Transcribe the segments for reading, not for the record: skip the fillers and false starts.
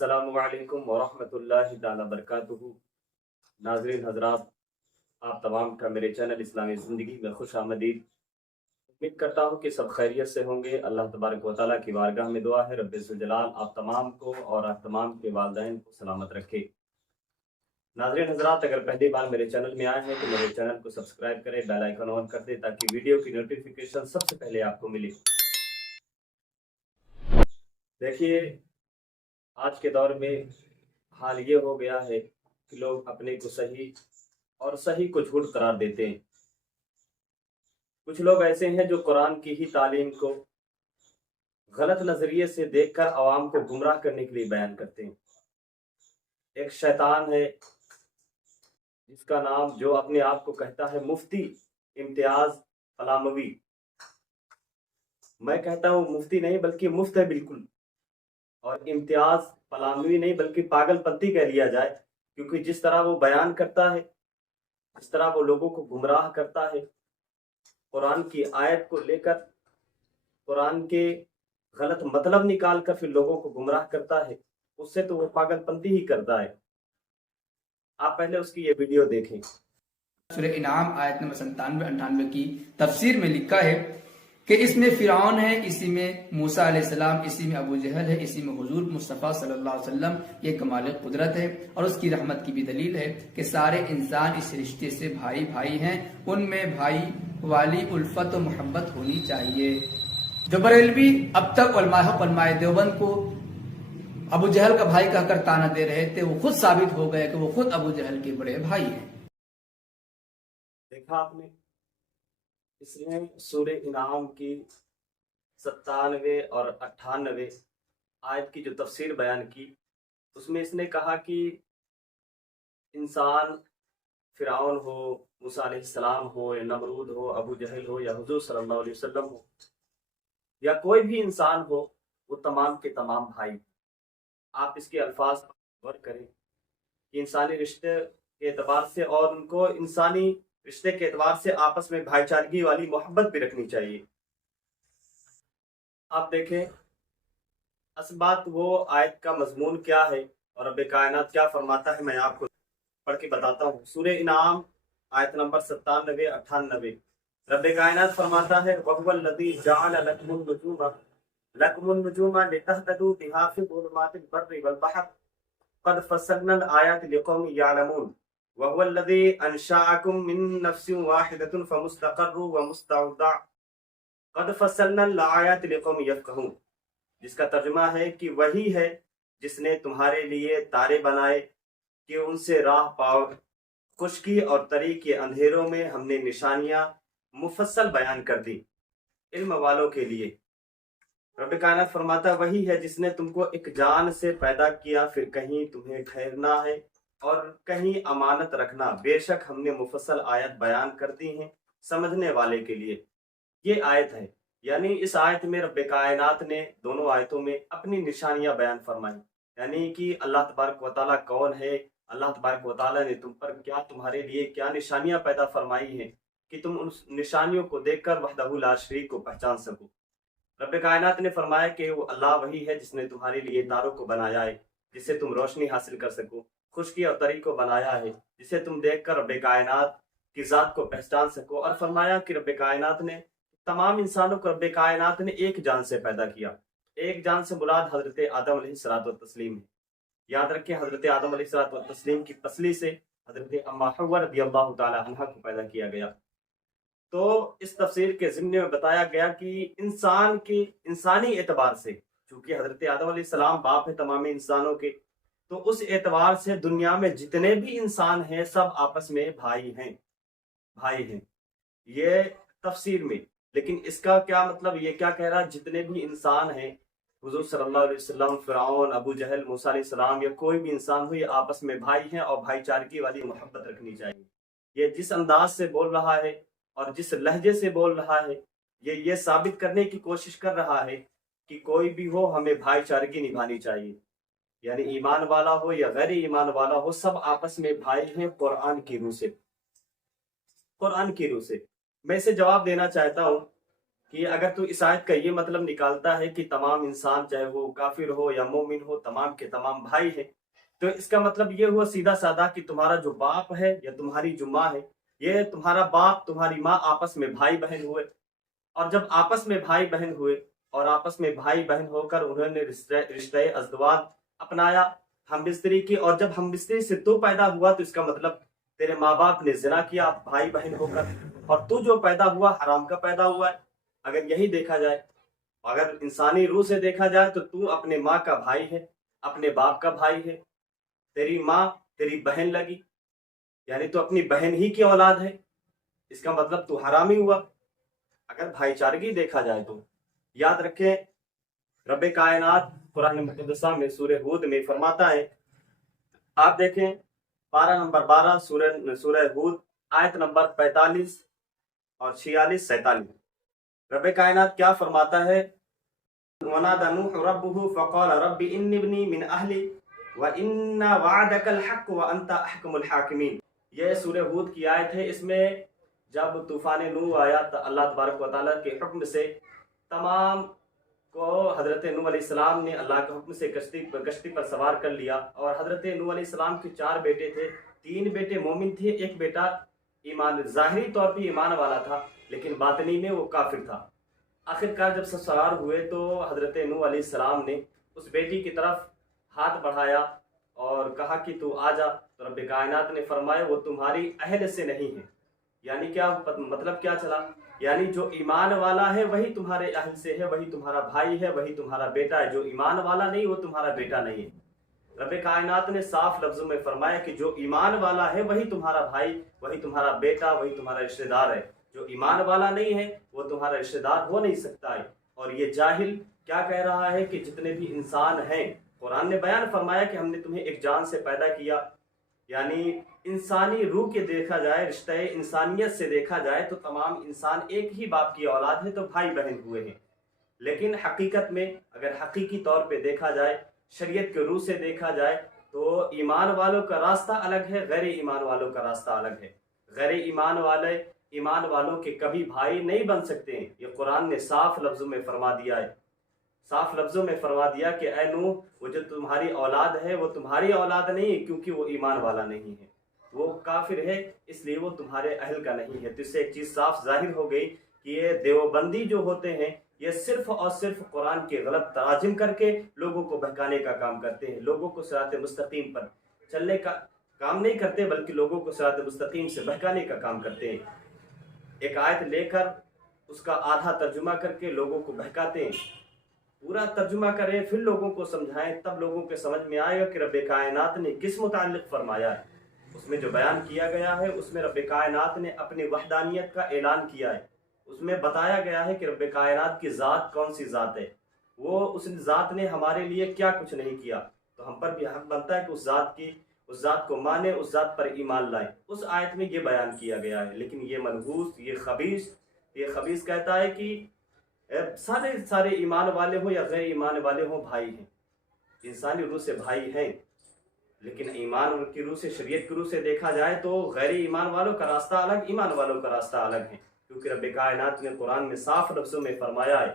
السلام علیکم ورحمۃ اللہ تعالی وبرکاتہ۔ ناظرین حضرات، آپ تمام کا میرے چینل اسلامی زندگی میں خوش آمدید۔ امید کرتا ہوں کہ سب خیریت سے ہوں گے۔ اللہ تبارک و تعالیٰ کی بارگاہ میں دعا ہے رب ذوالجلال آپ تمام کو اور آپ تمام کے والدین کو سلامت رکھے۔ ناظرین حضرات، اگر پہلی بار میرے چینل میں آئے ہیں تو میرے چینل کو سبسکرائب کریں، بیل آئیکن آن کر دیں تاکہ ویڈیو کی نوٹیفیکیشن سب سے پہلے آپ کو ملے۔ دیکھیے، آج کے دور میں حال یہ ہو گیا ہے کہ لوگ اپنے کو صحیح اور صحیح کو جھوٹ قرار دیتے ہیں۔ کچھ لوگ ایسے ہیں جو قرآن کی ہی تعلیم کو غلط نظریے سے دیکھ کر عوام کو گمراہ کرنے کے لیے بیان کرتے ہیں۔ ایک شیطان ہے جس کا نام، جو اپنے آپ کو کہتا ہے مفتی امتیاز پلاموی۔ میں کہتا ہوں مفتی نہیں بلکہ مفت ہے بالکل، اور امتیاز پلاموی نہیں بلکہ پاگل پنتی کہہ لیا جائے، کیونکہ جس طرح وہ بیان کرتا ہے، جس طرح وہ لوگوں کو گمراہ کرتا ہے، قرآن کی آیت کو لے کر قرآن کے غلط مطلب نکال کر پھر لوگوں کو گمراہ کرتا ہے، اس سے تو وہ پاگل پنتی ہی کرتا ہے۔ آپ پہلے اس کی یہ ویڈیو دیکھیں۔ سورہ انعام آیت نمبر 97-98 کی تفسیر میں لکھا ہے کہ اس میں فرعون ہے، اسی میں موسیٰ علیہ السلام، اسی میں ابو جہل ہے، اسی میں حضور مصطفیٰ صلی اللہ علیہ وسلم۔ یہ کمال قدرت ہے اور اس کی رحمت کی بھی دلیل ہے کہ سارے انسان اس رشتے سے بھائی بھائی ہیں، ان میں بھائی والی الفت و محبت ہونی چاہیے۔ جو بریلوی اب تک علماء دیوبند کو ابو جہل کا بھائی کہہ کر تانا دے رہے تھے، وہ خود ثابت ہو گئے کہ وہ خود ابو جہل کے بڑے بھائی ہیں۔ دیکھا آپ نے، اس نے سورہ انعام کی 97 اور 98 آیت کی جو تفسیر بیان کی، اس میں اس نے کہا کہ انسان فرعون ہو، موسیٰ علیہ السلام ہو، یا نمرود ہو، ابو جہل ہو، یا حضور صلی اللہ علیہ وسلم ہو، یا کوئی بھی انسان ہو، وہ تمام کے تمام بھائی۔ آپ اس کے الفاظ پر غور کریں کہ انسانی رشتے کے اعتبار سے اور ان کو انسانی رشتے کے اعتبار سے آپس میں بھائی چارگی والی محبت بھی رکھنی چاہیے۔ آپ دیکھیں، اصل بات وہ آیت کا مضمون کیا ہے اور رب کائنات کیا فرماتا ہے، میں آپ کو پڑھ کے بتاتا ہوں۔ سورہ انعام آیت نمبر 97-98 رب کائنات فرماتا ہے وَهُوَ الَّذِي جَعَلَ لَكُمُ النُّجُومَ لِتَهْتَدُوا بِهَا فِي ظُلُمَاتِ الْبَرِّ وَالْبَحْرِ قَدْ فَصَّلْنَا الْآيَاتِ لِقَوْمٍ يَعْلَمُونَ وَهُوَ الَّذِي أَنشَأَكُم مِّن نَّفْسٍ وَاحِدَةٍ فَمُسْتَقَرٌّ وَمُسْتَوْدَعٌ قَدْ فَصَّلْنَا الْآيَاتِ لِقَوْمٍ يَفْقَهُونَ، جس کا ترجمہ ہے کہ وہی ہے جس نے تمہارے لیے تارے بنائے کہ ان سے راہ پاؤ، خشکی اور تری کے اندھیروں میں ہم نے نشانیاں مفصل بیان کر دی علم والوں کے لیے۔ رب کائنات فرماتا وہی ہے جس نے تم کو ایک جان سے پیدا کیا، پھر کہیں تمہیں ٹھہرنا ہے اور کہیں امانت رکھنا، بے شک ہم نے مفصل آیت بیان کر دی ہیں سمجھنے والے کے لیے۔ یہ آیت ہے، یعنی اس آیت میں رب کائنات نے دونوں آیتوں میں اپنی نشانیاں بیان فرمائی، یعنی کہ اللہ تبارک و تعالیٰ کون ہے، اللہ تبارک و تعالیٰ نے تم پر کیا، تمہارے لیے کیا نشانیاں پیدا فرمائی ہیں کہ تم ان نشانیوں کو دیکھ کر وحدہ لا شریک کو پہچان سکو۔ رب کائنات نے فرمایا کہ وہ اللہ وہی ہے جس نے تمہارے لیے تاروں کو بنایا ہے جس سے تم روشنی حاصل کر سکو، خشکی اور تری کو بنایا ہے جسے تم دیکھ کر رب کائنات کی ذات کو پہچان سکو، اور فرمایا کہ رب کائنات نے تمام انسانوں کو رب کائنات نے ایک جان سے پیدا کیا۔ ایک جان سے مراد حضرت آدم علیہ الصلوۃ والتسلیم ہے۔ یاد رکھیں، حضرت آدم علیہ الصلوۃ والتسلیم کی پسلی سے حضرت اما حوا رضی اللہ تعالی عنہ کو پیدا کیا گیا۔ تو اس تفسیر کے ضمن میں بتایا گیا کہ انسان کے انسانی اعتبار سے، چونکہ حضرت آدم علیہ السلام باپ ہے تمام انسانوں کے، تو اس اعتبار سے دنیا میں جتنے بھی انسان ہیں سب آپس میں بھائی ہیں، بھائی ہیں، یہ تفسیر میں۔ لیکن اس کا کیا مطلب، یہ کیا کہہ رہا ہے، جتنے بھی انسان ہیں، حضور صلی اللہ علیہ وسلم، فرعون، ابو جہل، موسیٰ علیہ السلام، یا کوئی بھی انسان ہو، یہ آپس میں بھائی ہیں اور بھائی چارگی والی محبت رکھنی چاہیے۔ یہ جس انداز سے بول رہا ہے اور جس لہجے سے بول رہا ہے، یہ ثابت کرنے کی کوشش کر رہا ہے کہ کوئی بھی ہو ہمیں بھائی چارگی نبھانی چاہیے، یعنی ایمان والا ہو یا غیر ایمان والا ہو، سب آپس میں بھائی ہیں قرآن کی روح سے۔ قرآن کی روح سے میں اسے جواب دینا چاہتا ہوں کہ اگر تو اس آیت کا یہ مطلب نکالتا ہے کہ تمام انسان چاہے وہ کافر ہو یا مومن ہو تمام کے تمام بھائی ہیں، تو اس کا مطلب یہ ہوا سیدھا سادہ کہ تمہارا جو باپ ہے یا تمہاری جو ماں ہے، یہ تمہارا باپ تمہاری ماں آپس میں بھائی بہن ہوئے، اور جب آپس میں بھائی بہن ہوئے اور آپس میں بھائی بہن ہو کر انہوں نے رشتہ ازدواج اپنایا، ہم بستری کی، اور جب ہم بستری سے تو پیدا ہوا تو اس کا مطلب تیرے ماں باپ نے زنا کیا بھائی بہن ہو کر، اور تو جو پیدا ہوا حرام کا پیدا ہوا ہے۔ اگر یہی دیکھا جائے، اگر انسانی روح سے دیکھا جائے تو اپنے ماں کا بھائی ہے، اپنے باپ کا بھائی ہے، تیری ماں تیری بہن لگی، یعنی تو اپنی بہن ہی کی اولاد ہے، اس کا مطلب تو حرامی ہوا۔ اگر بھائی چارگی دیکھا جائے تو یاد رکھیں، رب کائنات قرآن مقدسہ میں سورہ ہود میں فرماتا ہے، آپ دیکھیں پارہ نمبر 12 سورہ ہود آیت نمبر 45 اور 46 47، رب کائنات کیا فرماتا ہے، وَنَادَى نُوحُ رَبَّهُ فَقَالَ رَبِّ إِنِّ ابْنِي مِنْ أَهْلِي وَإِنَّ وَعْدَكَ الْحَقُّ وَأَنْتَ أَحْكَمُ الْحَاكِمِينَ۔ یہ سورہ ہود کی آیت ہے۔ اس میں جب طوفان نوح آیا تو اللہ تبارک و تعالیٰ کے حکم سے تمام کو حضرت نوح علیہ السلام نے اللہ کے حکم سے کشتی پر سوار کر لیا، اور حضرت نوح علیہ السلام کے 4 بیٹے تھے، 3 بیٹے مومن تھے، ایک بیٹا ایمان ظاہری طور پہ ایمان والا تھا لیکن باطنی میں وہ کافر تھا۔ آخر کار جب سب سوار ہوئے تو حضرت نوح علیہ السلام نے اس بیٹی کی طرف ہاتھ بڑھایا اور کہا کہ تو آ جا، تو رب کائنات نے فرمایا وہ تمہاری اہل سے نہیں ہے۔ یعنی کیا مطلب کیا چلا، یعنی جو ایمان والا ہے وہی تمہارے اہل سے ہے، وہی تمہارا بھائی ہے، وہی تمہارا بیٹا ہے، جو ایمان والا نہیں وہ تمہارا بیٹا نہیں ہے۔ رب کائنات نے صاف لفظوں میں فرمایا کہ جو ایمان والا ہے وہی تمہارا بھائی، وہی تمہارا بیٹا، وہی تمہارا رشتہ دار ہے، جو ایمان والا نہیں ہے وہ تمہارا رشتہ دار ہو نہیں سکتا ہے۔ اور یہ جاہل کیا کہہ رہا ہے کہ جتنے بھی انسان ہیں، قرآن نے بیان فرمایا کہ ہم نے تمہیں ایک جان سے پیدا کیا، یعنی انسانی روح کے دیکھا جائے، رشتہ انسانیت سے دیکھا جائے تو تمام انسان ایک ہی باپ کی اولاد ہے، تو بھائی بہن ہوئے ہیں۔ لیکن حقیقت میں اگر حقیقی طور پہ دیکھا جائے، شریعت کے روح سے دیکھا جائے تو ایمان والوں کا راستہ الگ ہے، غیر ایمان والوں کا راستہ الگ ہے۔ غیر ایمان والے ایمان والوں کے کبھی بھائی نہیں بن سکتے ہیں، یہ قرآن نے صاف لفظوں میں فرما دیا ہے، صاف لفظوں میں فرما دیا کہ اے نوح وہ جو تمہاری اولاد ہے وہ تمہاری اولاد نہیں ہے، کیونکہ وہ ایمان والا نہیں ہے، وہ کافر ہے، اس لیے وہ تمہارے اہل کا نہیں ہے۔ تو اس سے ایک چیز صاف ظاہر ہو گئی کہ یہ دیوبندی جو ہوتے ہیں یہ صرف اور صرف قرآن کے غلط تراجم کر کے لوگوں کو بہکانے کا کام کرتے ہیں، لوگوں کو صراط مستقیم پر چلنے کا کام نہیں کرتے بلکہ لوگوں کو صراط مستقیم سے بہکانے کا کام کرتے ہیں۔ ایک آیت لے کر اس کا آدھا ترجمہ کر کے لوگوں کو بہکاتے ہیں، پورا ترجمہ کریں پھر لوگوں کو سمجھائیں، تب لوگوں کے سمجھ میں آئے گا کہ رب کائنات نے کس متعلق فرمایا ہے۔ اس میں جو بیان کیا گیا ہے اس میں رب کائنات نے اپنی وحدانیت کا اعلان کیا ہے، اس میں بتایا گیا ہے کہ رب کائنات کی ذات کون سی ذات ہے، وہ اس ذات نے ہمارے لیے کیا کچھ نہیں کیا، تو ہم پر بھی حق بنتا ہے کہ اس ذات کو مانے، اس ذات پر ایمان لائیں۔ اس آیت میں یہ بیان کیا گیا ہے، لیکن یہ منحوس، یہ خبیث کہتا ہے کہ سارے ایمان والے ہوں یا غیر ایمان والے ہوں بھائی ہیں، انسانی روح سے بھائی ہیں، لیکن ایمان کی روح سے، شریعت کی روح سے دیکھا جائے تو غیر ایمان والوں کا راستہ الگ، ایمان والوں کا راستہ الگ ہے، کیونکہ رب کائنات نے قرآن میں صاف لفظوں میں فرمایا ہے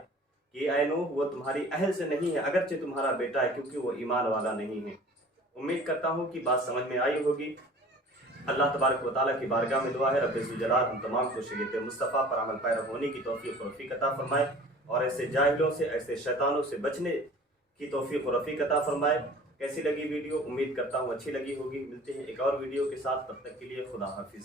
کہ اے نوح وہ تمہاری اہل سے نہیں ہے، اگرچہ تمہارا بیٹا ہے، کیونکہ وہ ایمان والا نہیں ہے۔ امید کرتا ہوں کہ بات سمجھ میں آئی ہوگی۔ اللہ تبارک و تعالیٰ کی بارگاہ میں دعا ہے رب ذوالجلال ہم تمام کو شریعت مصطفیٰ پر عمل پیرا ہونے کی توفیق و رفیق عطا فرمائے، اور ایسے جاہلوں سے، ایسے شیطانوں سے بچنے کی توفیق و رفیق عطا فرمائے۔ کیسی لگی ویڈیو؟ امید کرتا ہوں اچھی لگی ہوگی۔ ملتے ہیں ایک اور ویڈیو کے ساتھ، تب تک کے لیے خدا حافظ۔